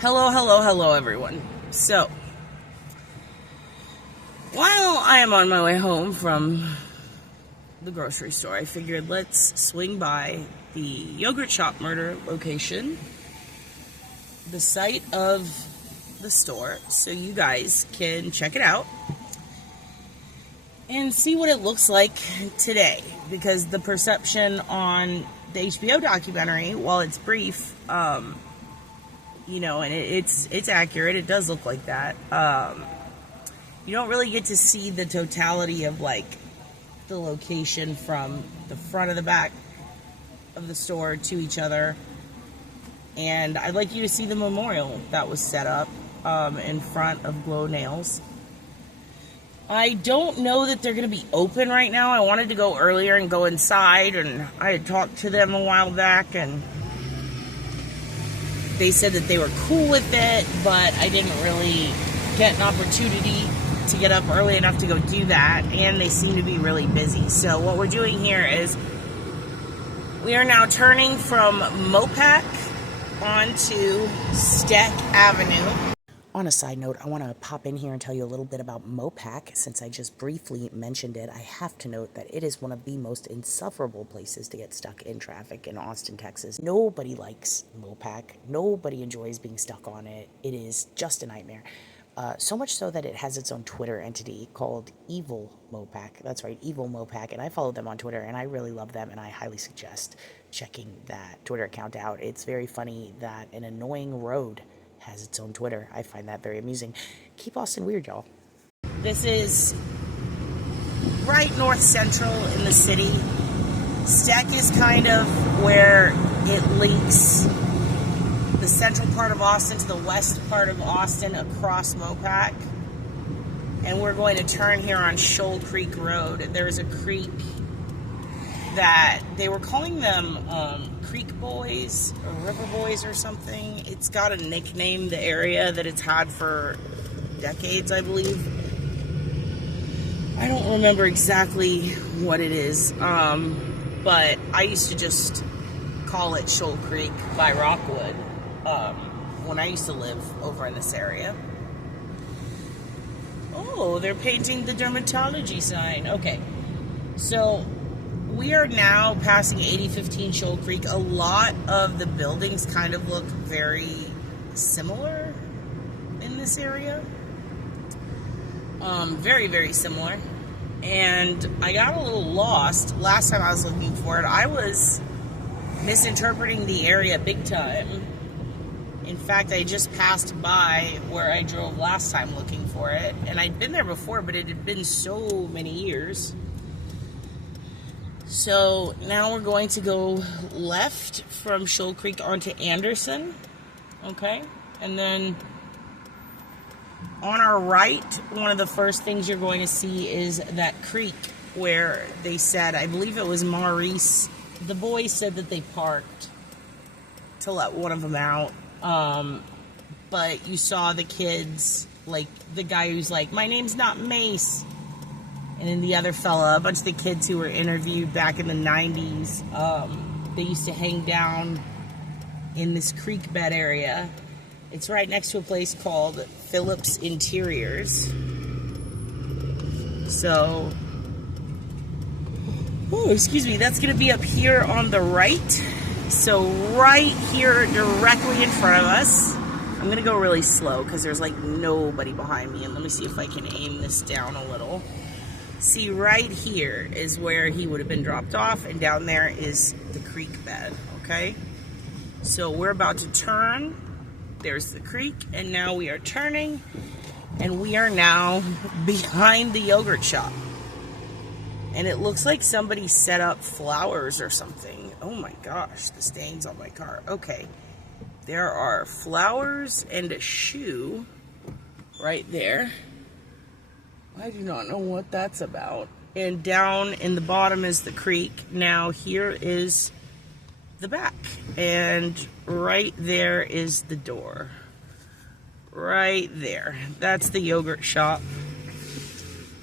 Hello, everyone. So, while I am on my way home from the grocery store, I figured let's swing by the Yogurt Shop Murder location, the site of the store, so you guys can check it out and see what it looks like today. Because the perception on the HBO documentary, while it's brief, you know, and it's accurate. It does look like that. You don't really get to see the totality of, like, the location from the front of the back of the store to each other. And I'd like you to see the memorial that was set up in front of Glow Nails. I don't know that they're going to be open right now. I wanted to go earlier and go inside, and I had talked to them a while back, and they said that they were cool with it, but I didn't really get an opportunity to get up early enough to go do that, and they seem to be really busy. So what we're doing here is we are now turning from Mopac onto Steck Avenue. On a side note, I want to pop in here and tell you a little bit about Mopac. Since I just briefly mentioned it, I have to note that it is one of the most insufferable places to get stuck in traffic in Austin, Texas. Nobody likes Mopac. Nobody enjoys being stuck on it. It is just a nightmare. So much so that it has its own Twitter entity called Evil Mopac. That's right, Evil Mopac. And I follow them on Twitter, and I really love them, and I highly suggest checking that Twitter account out. It's very funny that an annoying road has its own Twitter. I find that very amusing. Keep Austin weird, y'all. This is right north central in the city. Steck is kind of where it links the central part of Austin to the west part of Austin across Mopac. And we're going to turn here on Shoal Creek Road. There's a creek that they were calling them Creek Boys or River Boys or something. It's got a nickname, the area that it's had for decades, I believe. I don't remember exactly what it is, but I used to just call it Shoal Creek by Rockwood when I used to live over in this area. Oh, they're painting the dermatology sign. Okay, so we are now passing 8015 Shoal Creek. A lot of the buildings kind of look very similar in this area. Very, very similar. And I got a little lost last time I was looking for it. I was misinterpreting the area big time. In fact, I just passed by where I drove last time looking for it. And I'd been there before, but it had been so many years. So now we're going to go left from Shoal Creek onto Anderson, okay? And then on our right, one of the first things you're going to see is that creek where they said, I believe it was Maurice, the boys said that they parked to let one of them out. But you saw the kids, like the guy who's like, my name's not Mace. And then the other fella, a bunch of the kids who were interviewed back in the 90s, they used to hang down in this creek bed area. It's right next to a place called Phillips Interiors. So, oh, excuse me, that's going to be up here on the right. So right here directly in front of us. I'm going to go really slow because there's like nobody behind me. And let me see if I can aim this down a little. See, right here is where he would have been dropped off, and down there is the creek bed, okay? So we're about to turn. There's the creek, and now we are turning, and we are now behind the yogurt shop. And it looks like somebody set up flowers or something. Oh my gosh, the stains on my car. Okay, there are flowers and a shoe right there. I do not know what that's about. And down in the bottom is the creek. Now here is the back. And right there is the door. Right there. That's the yogurt shop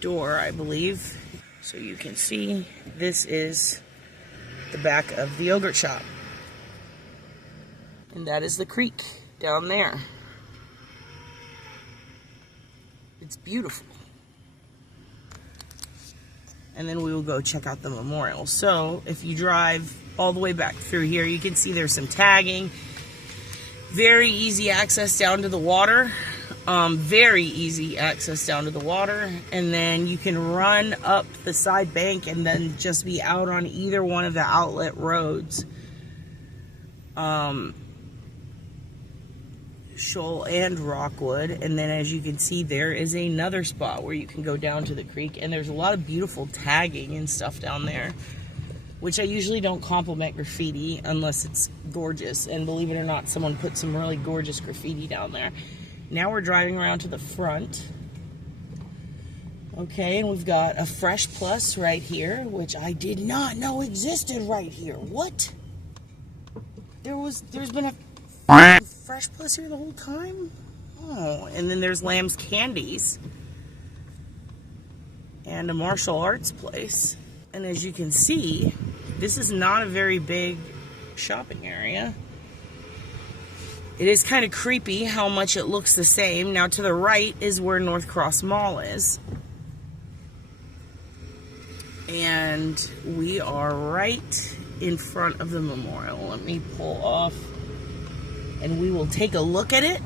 door, I believe. So you can see this is the back of the yogurt shop. And that is the creek down there. It's beautiful. And then we will go check out the memorial. So if you drive all the way back through here, you can see there's some tagging. Very easy access down to the water. Very easy access down to the water. And then you can run up the side bank and then just be out on either one of the outlet roads. Shoal and Rockwood. And then as you can see, there is another spot where you can go down to the creek, and there's a lot of beautiful tagging and stuff down there, which I usually don't compliment graffiti unless it's gorgeous, and believe it or not, someone put some really gorgeous graffiti down there. Now we're driving around to the front. Okay, and we've got a Fresh Plus right here, which I did not know existed right here. What? There's been a Fresh Plus here the whole time? Oh, and then there's Lamb's Candies and a martial arts place. And as you can see, this is not a very big shopping area. It is kind of creepy how much it looks the same. Now to the right is where Northcross Mall is. And we are right in front of the memorial. Let me pull off and we will take a look at it.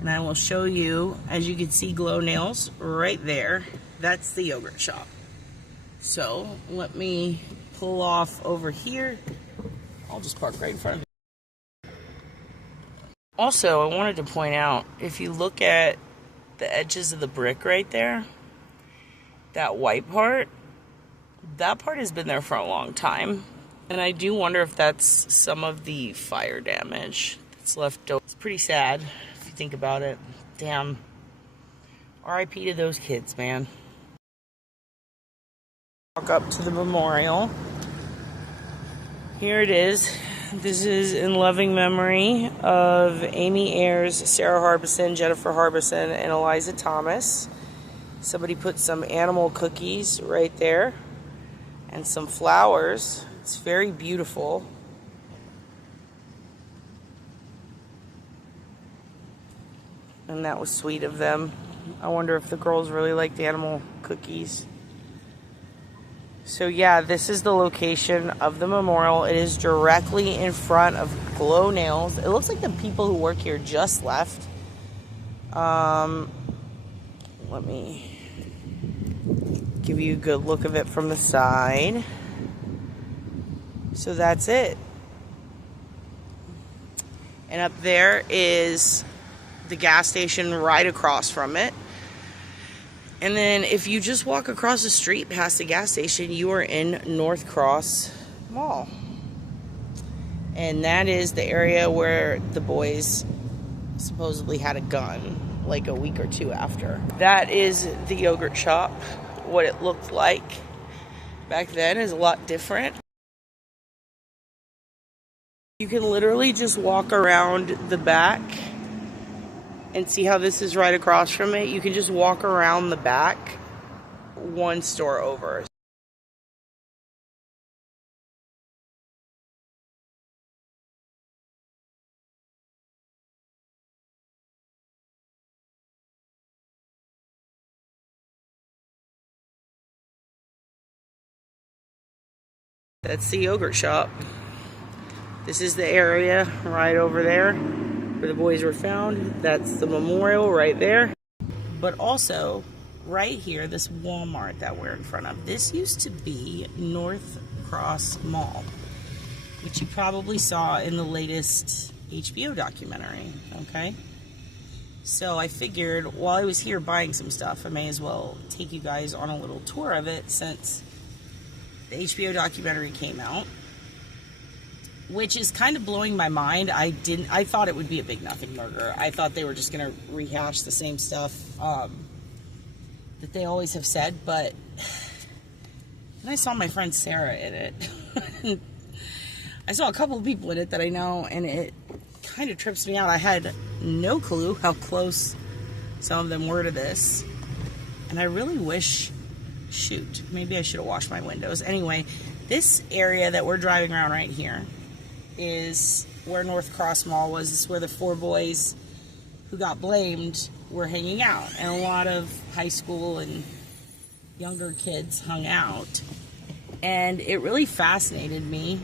And I will show you, as you can see, glow nails right there. That's the yogurt shop. So let me pull off over here. I'll just park right in front of it. Also, I wanted to point out, if you look at the edges of the brick right there, that white part, that part has been there for a long time. And I do wonder if that's some of the fire damage that's left over. It's pretty sad if you think about it. Damn. R.I.P. to those kids, man. Walk up to the memorial. Here it is. This is in loving memory of Amy Ayers, Sarah Harbison, Jennifer Harbison, and Eliza Thomas. Somebody put some animal cookies right there and some flowers. It's very beautiful. And that was sweet of them. I wonder if the girls really liked animal cookies. So yeah, this is the location of the memorial. It is directly in front of Glow Nails. It looks like the people who work here just left. Let me give you a good look of it from the side. So that's it. And up there is the gas station right across from it. And then if you just walk across the street past the gas station, you are in Northcross Mall. And that is the area where the boys supposedly had a gun like a week or two after. That is the yogurt shop. What it looked like back then is a lot different. You can literally just walk around the back and see how this is right across from it. You can just walk around the back one store over. That's the yogurt shop. This is the area right over there where the boys were found. That's the memorial right there. But also, right here, this Walmart that we're in front of, this used to be Northcross Mall, which you probably saw in the latest HBO documentary, okay? So I figured while I was here buying some stuff, I may as well take you guys on a little tour of it since the HBO documentary came out, which is kind of blowing my mind. I thought it would be a big nothing burger. I thought they were just going to rehash the same stuff that they always have said, but then I saw my friend Sarah in it. I saw a couple of people in it that I know, and it kind of trips me out. I had no clue how close some of them were to this, and I really wish, shoot, maybe I should have washed my windows. Anyway, this area that we're driving around right here is where Northcross Mall was. This is where the 4 boys who got blamed were hanging out, and a lot of high school and younger kids hung out. And it really fascinated me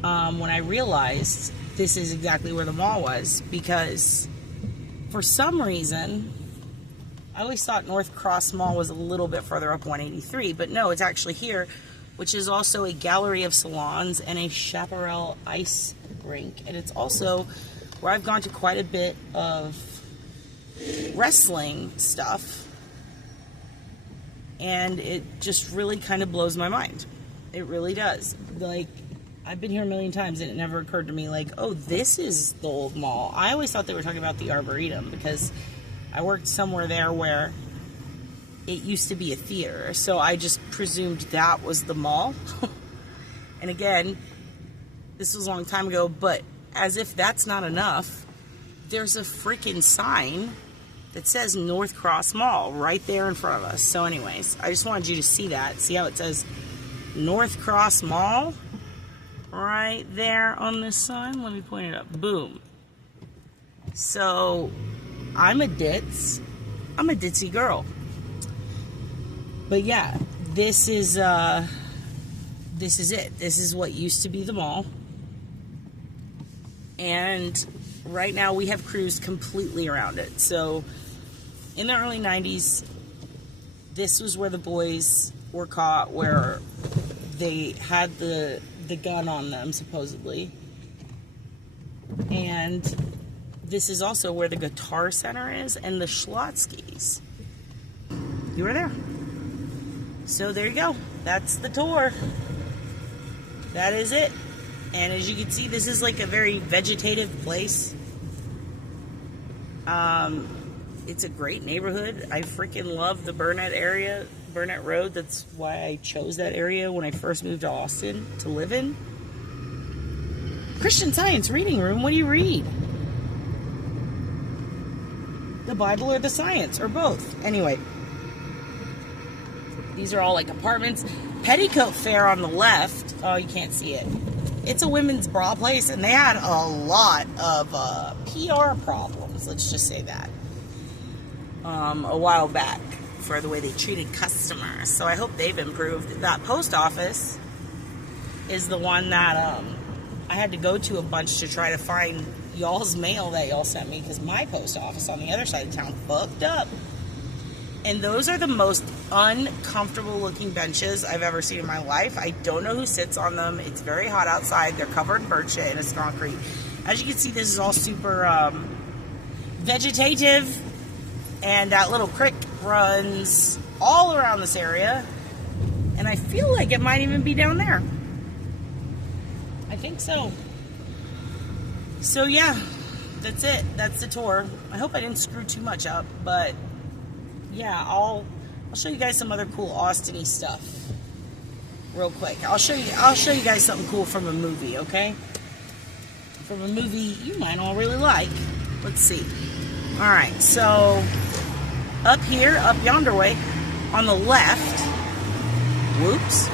when I realized this is exactly where the mall was, because for some reason I always thought Northcross Mall was a little bit further up 183, but no, it's actually here, which is also a gallery of salons and a chaparral ice rink. And it's also where I've gone to quite a bit of wrestling stuff. And it just really kind of blows my mind. It really does. Like, I've been here a million times and it never occurred to me, like, oh, this is the old mall. I always thought they were talking about the Arboretum, because I worked somewhere there where it used to be a theater, so I just presumed that was the mall. And again, this was a long time ago, but as if that's not enough, there's a freaking sign that says Northcross Mall right there in front of us. So anyways, I just wanted you to see that. See how it says Northcross Mall right there on this sign? Let me point it up. Boom. So I'm a ditzy girl. But yeah, this is it. This is what used to be the mall. And right now we have cruised completely around it. So in the early 90s, this was where the boys were caught, where they had the gun on them, supposedly. And this is also where the Guitar Center is and the Schlotzsky's. You were there. So there you go. That's the tour. That is it. And as you can see, this is like a very vegetative place. It's a great neighborhood. I freaking love the Burnett area, Burnett Road. That's why I chose that area when I first moved to Austin to live in. Christian Science reading room. What do you read? The Bible or the science, or both. Anyway, these are all like apartments. Petticoat Fair on the left. Oh, you can't see it. It's a women's bra place, and they had a lot of PR problems, let's just say that, a while back for the way they treated customers. So I hope they've improved. That post office is the one that I had to go to a bunch to try to find y'all's mail that y'all sent me, because my post office on the other side of town fucked up. And those are the most uncomfortable looking benches I've ever seen in my life. I don't know who sits on them. It's very hot outside. They're covered in birch and it's concrete. As you can see, this is all super vegetative. And that little creek runs all around this area. And I feel like it might even be down there. I think so. So yeah, that's it. That's the tour. I hope I didn't screw too much up, but yeah, I'll show you guys some other cool Austin-y stuff real quick. I'll show you guys something cool from a movie, okay? From a movie you might all really like. Let's see. All right, so up here, up yonder way, on the left, whoops,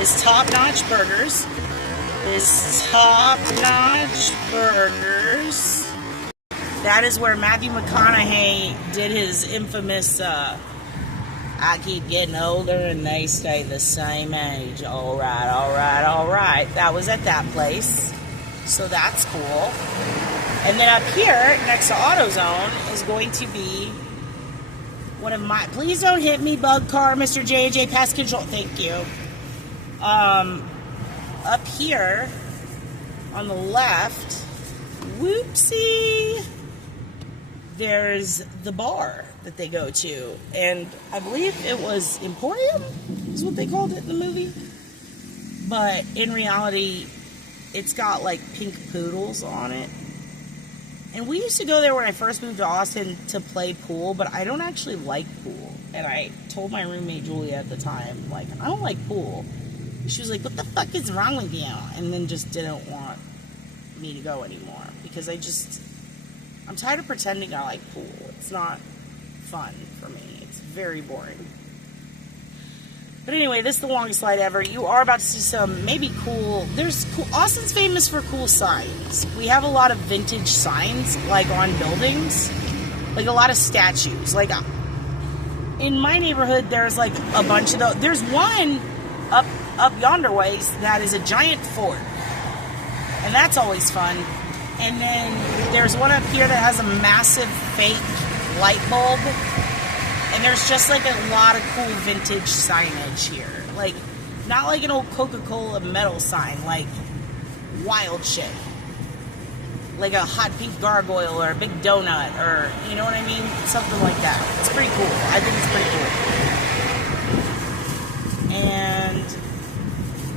is Top Notch Burgers. Is Top Notch Burgers. That is where Matthew McConaughey did his infamous, I keep getting older and they stay the same age. All right, all right, all right. That was at that place. So that's cool. And then up here, next to AutoZone, is going to be one of my... Please don't hit me, bug car, Mr. J&J Pest Control. Thank you. Up here, on the left, whoopsie, there's the bar that they go to, and I believe it was Emporium is what they called it in the movie, but in reality it's got like pink poodles on it. And we used to go there when I first moved to Austin to play pool, but I don't actually like pool. And I told my roommate Julia at the time, like, I don't like pool. She was like, what the fuck is wrong with you? And then just didn't want me to go anymore, because I'm tired of pretending I like pool. It's not fun for me. It's very boring. But anyway, this is the longest slide ever. You are about to see some maybe cool... Austin's famous for cool signs. We have a lot of vintage signs, like on buildings. like a lot of statues. Like in my neighborhood, there's like a bunch of those. There's one up yonder ways that is a giant fort, and that's always fun. And then there's one up here that has a massive fake light bulb, and there's just like a lot of cool vintage signage here. Like, not like an old Coca-Cola metal sign, like wild shit. Like a hot pink gargoyle or a big donut, or, you know what I mean? Something like that. It's pretty cool. I think it's pretty cool. And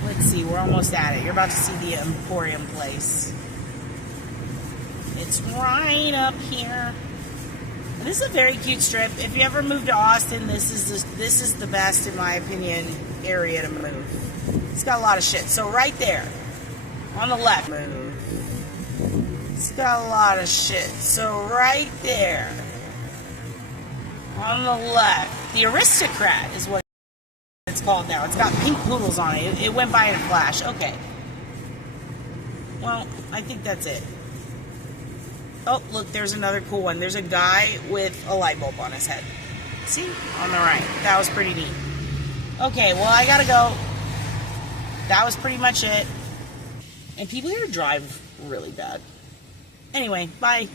let's see, we're almost at it. You're about to see the Emporium place. It's right up here. And this is a very cute strip. If you ever move to Austin, this is the best, in my opinion, area to move. It's got a lot of shit. So right there, on the left, move. It's got a lot of shit. So right there, on the left, the Aristocrat is what it's called now. It's got pink poodles on it. It went by in a flash. Okay. Well, I think that's it. Oh, look, there's another cool one. There's a guy with a light bulb on his head. See? On the right. That was pretty neat. Okay, well, I gotta go. That was pretty much it. And people here drive really bad. Anyway, bye.